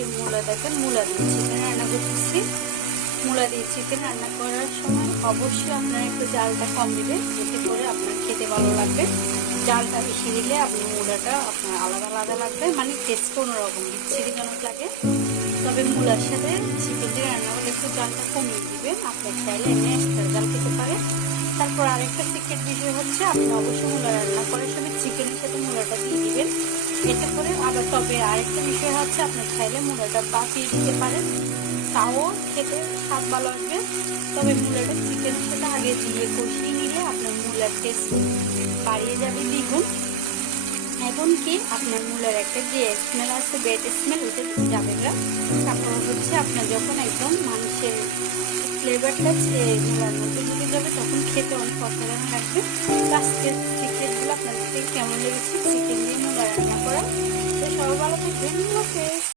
আজকে মূলা দেখেন, মূলা দিয়ে চিকেন রান্না করতেছি। মূলা দিয়ে চিকেন রান্না করার সময় অবশ্যই আপনার একটু জালটা কম দিবেন, এতে করে আপনার খেতে ভালো লাগবে। জালটা বেশি দিলে আপনার মূলাটা আপনার আলাদা আলাদা লাগবে, মানে টেস্ট অন্যরকম বিচ্ছিরিজনক লাগে। তবে মূলার সাথে চিকেন দিয়ে রান্না করলে একটু জালটা কমিয়ে দিবেন। আপনি চাইলে এমনি এক্সট্রা জাল খেতে পারেন। তারপর আরেকটা সিক্রেট বিষয় হচ্ছে, আপনি অবশ্যই মূলা রান্না করার সময় চিকেনের সাথে মূলাটা দিয়ে দিবেন, এতে করে আবার। তবে আরেকটা বিষয় হচ্ছে, আপনি চাইলে মূলাটা বাপিয়ে দিতে পারেন, তাও খেতে স্বাদ ভালো আসবে। তবে মূলাটা চিকেনের সাথে আগে দিয়ে কষিয়ে নিলে আপনার মূলার টেস্ট বাড়িয়ে যাবে দ্বিগুণ। এমনকি আপনার মূলার একটা যে স্মেল আছে, ব্যাড স্মেল, ওটা যাবে না। তারপর হচ্ছে আপনার যখন একদম মানুষের ফ্লেভারটা মূলার মধ্যে ঢুকে যাবে, তখন খেতে অনেক অসাধারণ লাগবে। আজকের সিক্রেটগুলো আপনাদের কেমন লেগেছে চিকেন দিয়ে মূলা রান্না করা? তো সবাই ভালো থাকবেন।